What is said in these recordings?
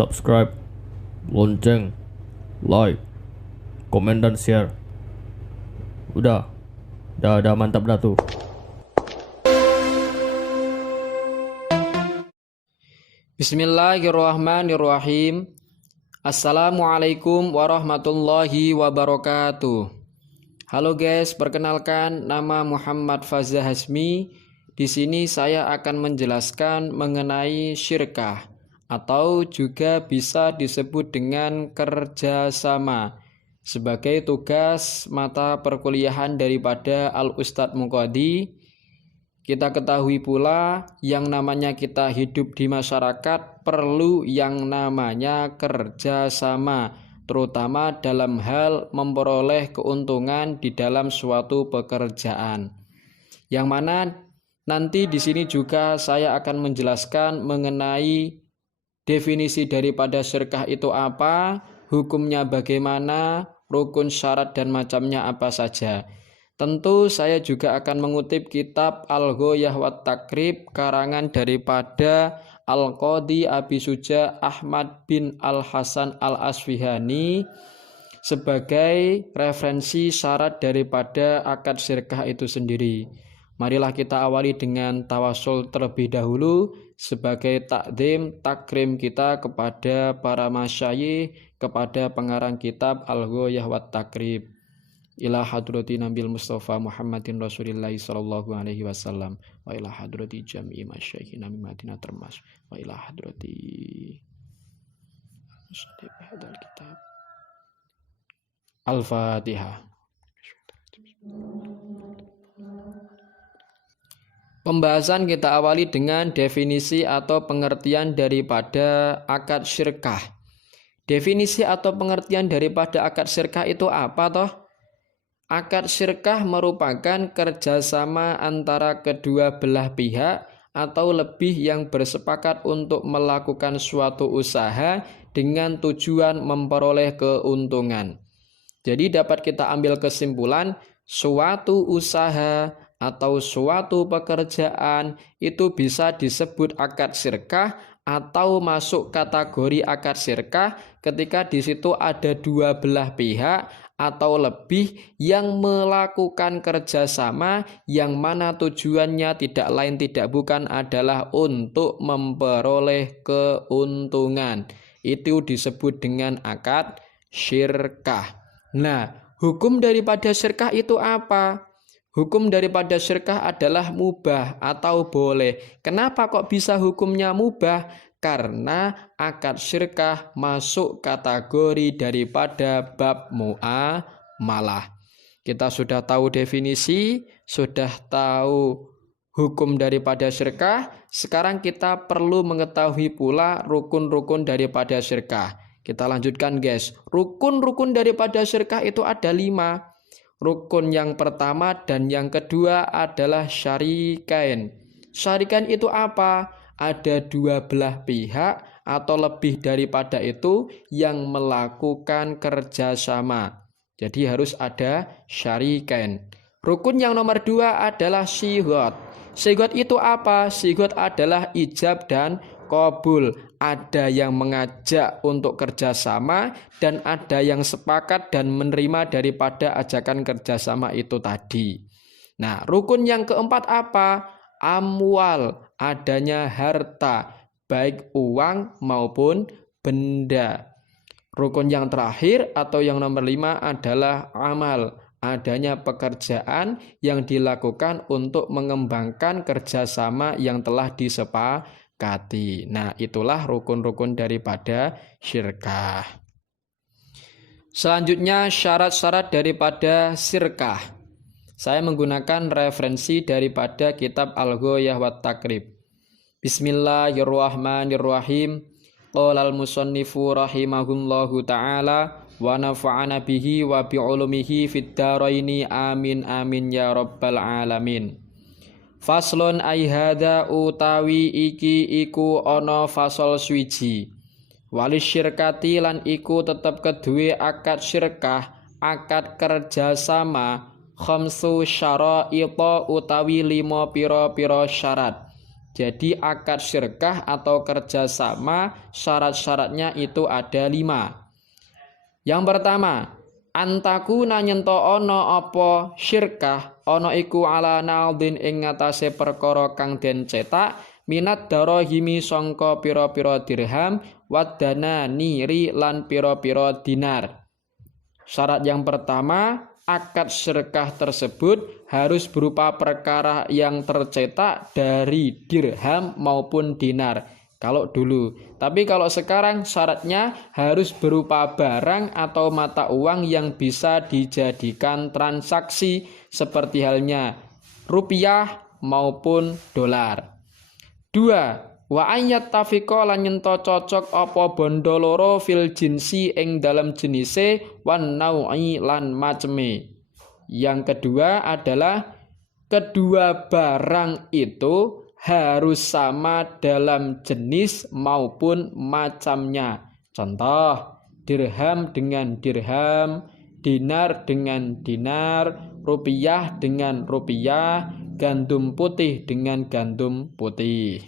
subscribe, lonceng, like, komen dan share. Udah mantap dah tuh. Bismillahirrahmanirrahim. Assalamualaikum warahmatullahi wabarakatuh. Halo guys, perkenalkan nama Muhammad Fazza Hasmi. Di sini saya akan menjelaskan mengenai syirkah atau juga bisa disebut dengan kerjasama sebagai tugas mata perkuliahan daripada Al-Ustadz Muqaddi. Kita ketahui pula yang namanya kita hidup di masyarakat perlu yang namanya kerjasama, terutama dalam hal memperoleh keuntungan di dalam suatu pekerjaan. Yang mana nanti di sini juga saya akan menjelaskan mengenai definisi daripada syirkah itu apa, hukumnya bagaimana, rukun, syarat dan macamnya apa saja. Tentu saya juga akan mengutip kitab Al-Ghoyah wat Takrib karangan daripada Al-Qadhi Abi Suja Ahmad bin Al-Hasan Al-Asfihani sebagai referensi syarat daripada akad syirkah itu sendiri. Marilah kita awali dengan tawasul terlebih dahulu sebagai takdim takrim kita kepada para masyayikh, kepada pengarang kitab Al-Ghoyah wat Takrib. Ila hadrati Nabil Mustafa Muhammadin Rasulillahi sallallahu alaihi wasallam wa ila hadrati jami'i masyayikhina min Madinah termas wa ila hadrati hadal kitab Al-Fatihah. Pembahasan kita awali dengan definisi atau pengertian daripada akad syirkah. Definisi atau pengertian daripada akad syirkah itu apa toh? Akad syirkah merupakan kerjasama antara kedua belah pihak atau lebih yang bersepakat untuk melakukan suatu usaha dengan tujuan memperoleh keuntungan. Jadi dapat kita ambil kesimpulan, suatu usaha atau suatu pekerjaan itu bisa disebut akad syirkah atau masuk kategori akad syirkah ketika di situ ada dua belah pihak atau lebih yang melakukan kerjasama yang mana tujuannya tidak lain tidak bukan adalah untuk memperoleh keuntungan. Itu disebut dengan akad syirkah. Nah, hukum daripada syirkah itu apa? Hukum daripada syirkah adalah mubah atau boleh. Kenapa kok bisa hukumnya mubah? Karena akad syirkah masuk kategori daripada bab muamalah. Kita sudah tahu definisi, sudah tahu hukum daripada syirkah. Sekarang kita perlu mengetahui pula rukun-rukun daripada syirkah. Kita lanjutkan guys. Rukun-rukun daripada syirkah itu ada 5. Rukun yang pertama dan yang kedua adalah syarikain. Syarikain itu apa? Ada dua belah pihak atau lebih daripada itu yang melakukan kerjasama. Jadi harus ada syarikain. Rukun yang nomor 2 adalah sigot. Sigot itu apa? Sigot adalah ijab dan qabul. Ada yang mengajak untuk kerjasama dan ada yang sepakat dan menerima daripada ajakan kerjasama itu tadi. Nah, rukun yang keempat apa? Amwal, adanya harta, baik uang maupun benda. Rukun yang terakhir atau yang nomor 5 adalah amal, adanya pekerjaan yang dilakukan untuk mengembangkan kerjasama yang telah disepakati. Nah, itulah rukun-rukun daripada syirkah. Selanjutnya syarat-syarat daripada syirkah. Saya menggunakan referensi daripada kitab Al-Ghoyah wat Takrib. Bismillahirrahmanirrahim. Qolal musannifu rahimahullahu ta'ala wa nafa'ana bihi wa bi'ulumihi fid daraini amin amin ya rabbal alamin. Faslon ay hadza utawi iki iku ana fasal swiji. Walis syirkati lan iku tetep keduwe akad syirkah, akad kerjasama khamsu syara'ita utawi 5 pira-pira syarat. Jadi akad syirkah atau kerjasama syarat-syaratnya itu ada 5. Yang pertama, antaku nanyento ono apa syirkah ono iku ala naudin ing ngatasé perkara kang den cetak minat darahimi sangka pira-pira dirham wadana niri lan pira-pira dinar. Syarat yang pertama, akad syirkah tersebut harus berupa perkara yang tercetak dari dirham maupun dinar. Kalau dulu, tapi kalau sekarang syaratnya harus berupa barang atau mata uang yang bisa dijadikan transaksi seperti halnya rupiah maupun dolar. 2. Wa ayat tafiko lan nyento cocok apa bondo loro fil jinsi ing dalam jenise wan nau'i lan maceme. Yang kedua adalah kedua barang itu harus sama dalam jenis maupun macamnya. Contoh, dirham dengan dirham, dinar dengan dinar, rupiah dengan rupiah, gandum putih dengan gandum putih.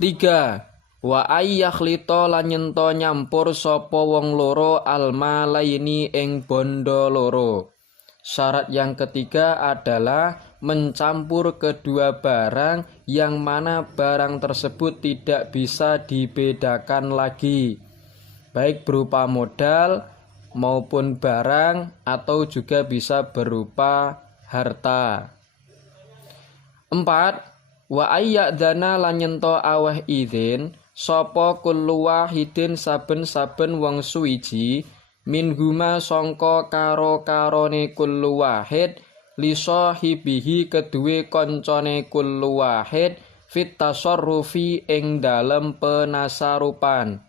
3. Wa ayyakhlito lan nyento nyampur sapa wong loro almalaini ing bondo loro. Syarat yang ketiga adalah mencampur kedua barang yang mana barang tersebut tidak bisa dibedakan lagi, baik berupa modal maupun barang atau juga bisa berupa harta. 4. Wa ayyadzana lan nyento aweh izin sapa kullu wahidin saben-saben wong suwiji min huma sangka karo-karone kullu wahid li sahibihi keduwe kancane kullu wahid fit tasarrufi ing dalem penasarupan.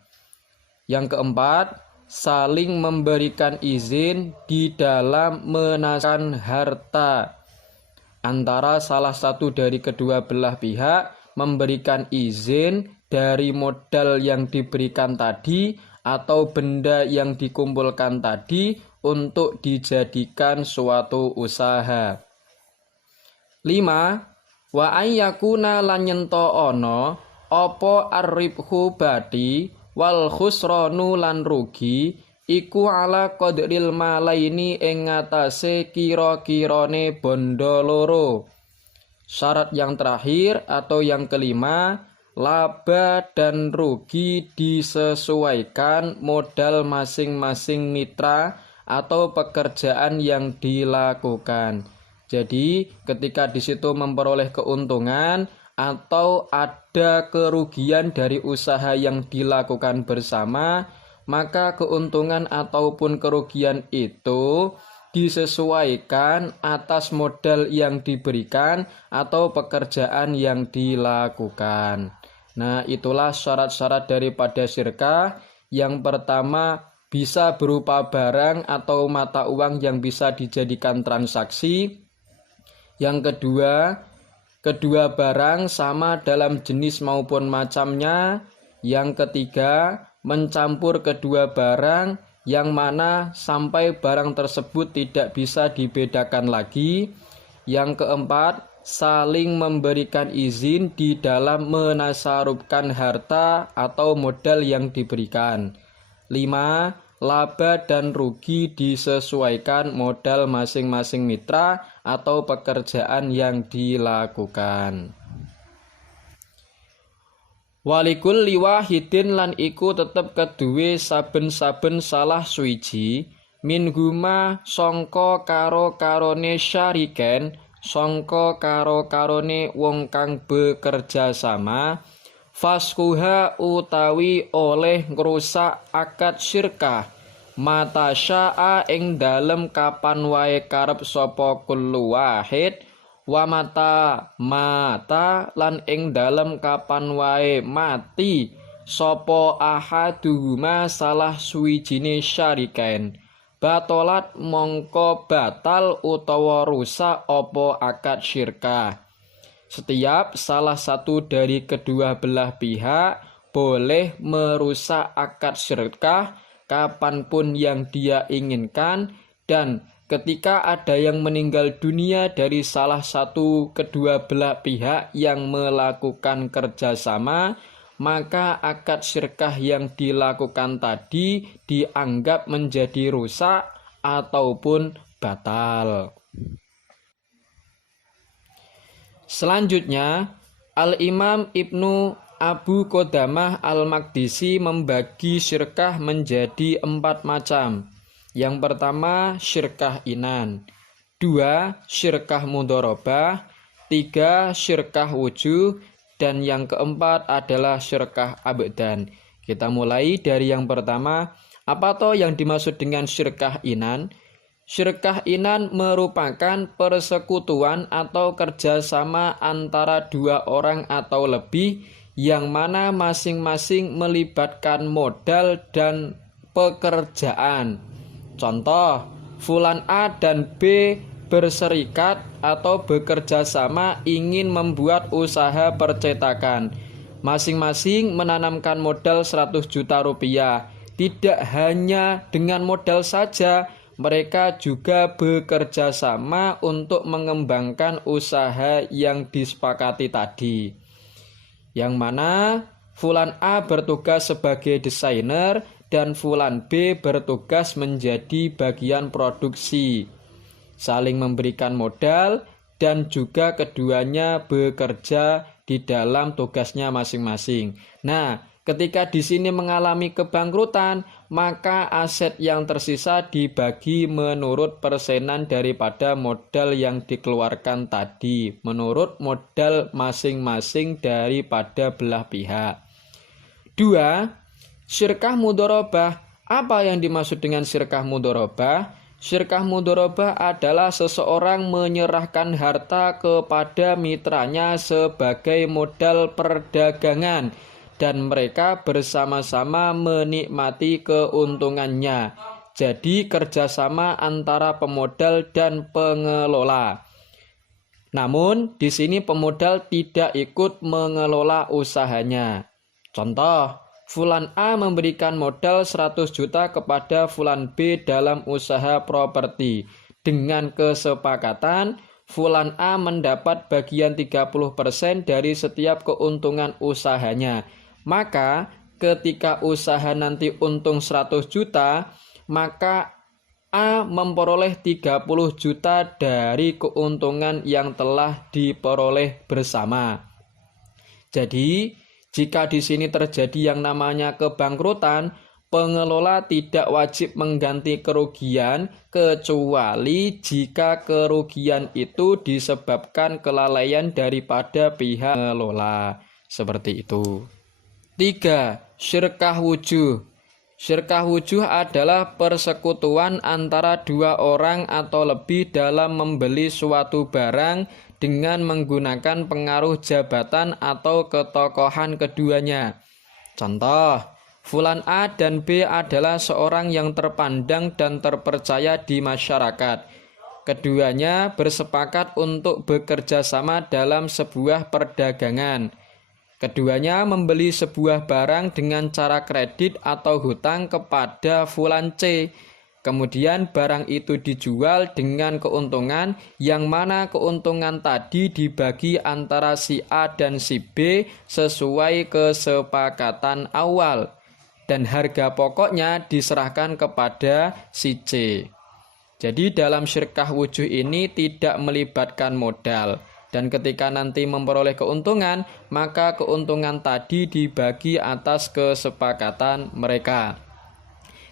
Yang keempat, saling memberikan izin di dalam menasarkan harta. Antara salah satu dari kedua belah pihak memberikan izin dari modal yang diberikan tadi atau benda yang dikumpulkan tadi untuk dijadikan suatu usaha. 5. Wa ayyakuna lan nyento ana apa arribhu bati wal khusranu lan rugi iku ala qadril malaini ing ngatasé kira-kirane bondo loro. Syarat yang terakhir atau yang kelima, laba dan rugi disesuaikan modal masing-masing mitra atau pekerjaan yang dilakukan. Jadi, ketika di situ memperoleh keuntungan atau ada kerugian dari usaha yang dilakukan bersama, maka keuntungan ataupun kerugian itu disesuaikan atas modal yang diberikan atau pekerjaan yang dilakukan. Nah, itulah syarat-syarat daripada syirkah. Yang pertama, bisa berupa barang atau mata uang yang bisa dijadikan transaksi. Yang kedua, kedua barang sama dalam jenis maupun macamnya. Yang ketiga, mencampur kedua barang yang mana sampai barang tersebut tidak bisa dibedakan lagi. Yang keempat, saling memberikan izin di dalam menasarufkan harta atau modal yang diberikan. 5. Laba dan rugi disesuaikan modal masing-masing mitra atau pekerjaan yang dilakukan. Walikul liwahidin lan iku tetep keduwe saben-saben salah suwiji min huma sangka karo-karone syariken sangka karo-karone wong kang bekerja sama faskuha utawi oleh ngrusak akad syirkah mata syaa ing dalem kapan wae karep sapa kullu wahid wa mata lan ing dalem kapan wae mati sapa ahaduhuma salah suwijine syarikain batolat mongko batal utawa rusak apa akad syirkah. Setiap salah satu dari kedua belah pihak boleh merusak akad syirkah kapanpun yang dia inginkan dan ketika ada yang meninggal dunia dari salah satu kedua belah pihak yang melakukan kerjasama, maka akad syirkah yang dilakukan tadi dianggap menjadi rusak ataupun batal. Selanjutnya, Al-Imam Ibnu Abu Qodamah Al-Maqdisi membagi syirkah menjadi 4 macam. Yang pertama, syirkah inan. 2, syirkah mudharabah. 3, syirkah wujuh. Dan yang keempat adalah syirkah abdan. Kita mulai dari yang pertama. Apa toh yang dimaksud dengan syirkah inan? Syirkah inan merupakan persekutuan atau kerjasama antara 2 orang atau lebih yang mana masing-masing melibatkan modal dan pekerjaan. Contoh, Fulan A dan B berserikat atau bekerja sama ingin membuat usaha percetakan. Masing-masing menanamkan modal 100 juta rupiah. Tidak hanya dengan modal saja, mereka juga bekerja sama untuk mengembangkan usaha yang disepakati tadi. Yang mana Fulan A bertugas sebagai desainer dan Fulan B bertugas menjadi bagian produksi. Saling memberikan modal dan juga keduanya bekerja di dalam tugasnya masing-masing. Nah, ketika di sini mengalami kebangkrutan, maka aset yang tersisa dibagi menurut persenan daripada modal yang dikeluarkan tadi, menurut modal masing-masing daripada belah pihak. 2. Syirkah mudharabah. Apa yang dimaksud dengan syirkah mudharabah? Syirkah mudharabah adalah seseorang menyerahkan harta kepada mitranya sebagai modal perdagangan dan mereka bersama-sama menikmati keuntungannya. Jadi kerjasama antara pemodal dan pengelola. Namun di sini pemodal tidak ikut mengelola usahanya. Contoh, Fulan A memberikan modal 100 juta kepada Fulan B dalam usaha properti. Dengan kesepakatan, Fulan A mendapat bagian 30% dari setiap keuntungan usahanya. Maka ketika usaha nanti untung 100 juta, maka A memperoleh 30 juta dari keuntungan yang telah diperoleh bersama. Jadi, jika di sini terjadi yang namanya kebangkrutan, pengelola tidak wajib mengganti kerugian kecuali jika kerugian itu disebabkan kelalaian daripada pihak pengelola. Seperti itu. 3. Syirkah wujuh. Syirkah wujuh adalah persekutuan antara 2 orang atau lebih dalam membeli suatu barang dengan menggunakan pengaruh jabatan atau ketokohan keduanya. Contoh, Fulan A dan B adalah seorang yang terpandang dan terpercaya di masyarakat. Keduanya bersepakat untuk bekerja sama dalam sebuah perdagangan. Keduanya membeli sebuah barang dengan cara kredit atau hutang kepada Fulan C. Kemudian barang itu dijual dengan keuntungan yang mana keuntungan tadi dibagi antara si A dan si B sesuai kesepakatan awal. Dan harga pokoknya diserahkan kepada si C. Jadi dalam syirkah wujuh ini tidak melibatkan modal. Dan ketika nanti memperoleh keuntungan, maka keuntungan tadi dibagi atas kesepakatan mereka.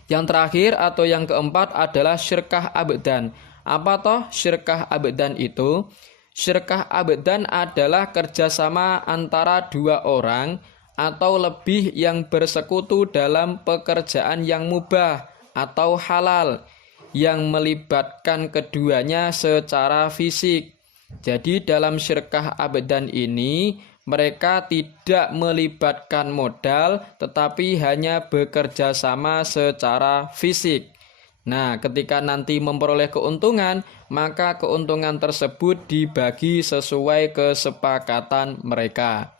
Yang terakhir atau yang keempat adalah syirkah abdan. Apa toh syirkah abdan itu? Syirkah abdan adalah kerjasama antara 2 orang atau lebih yang bersekutu dalam pekerjaan yang mubah atau halal yang melibatkan keduanya secara fisik. Jadi dalam syirkah abdan ini mereka tidak melibatkan modal tetapi hanya bekerja sama secara fisik. Nah, ketika nanti memperoleh keuntungan, maka keuntungan tersebut dibagi sesuai kesepakatan mereka.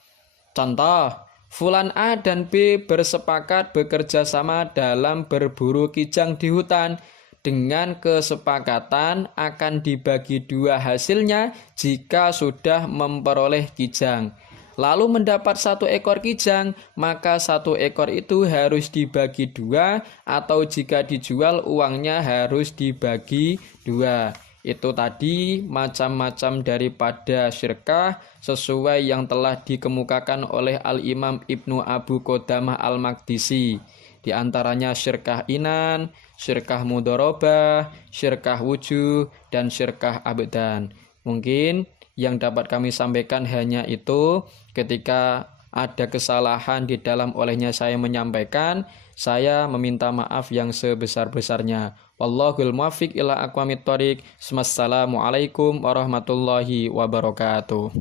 Contoh, Fulan A dan B bersepakat bekerja sama dalam berburu kijang di hutan dengan kesepakatan akan dibagi 2 hasilnya jika sudah memperoleh kijang. Lalu mendapat 1 ekor kijang, maka 1 ekor itu harus dibagi 2, atau jika dijual uangnya harus dibagi 2. Itu tadi macam-macam daripada syirkah sesuai yang telah dikemukakan oleh Al-Imam Ibnu Abu Qodamah Al-Maqdisi. Di antaranya syirkah inan, syirkah mudharabah, syirkah wujuh, dan syirkah abdan. Mungkin yang dapat kami sampaikan hanya itu. Ketika ada kesalahan di dalam olehnya saya menyampaikan, saya meminta maaf yang sebesar-besarnya. Wallahul muwaffiq ila aqwamit thoriq. Wassalamualaikum warahmatullahi wabarakatuh.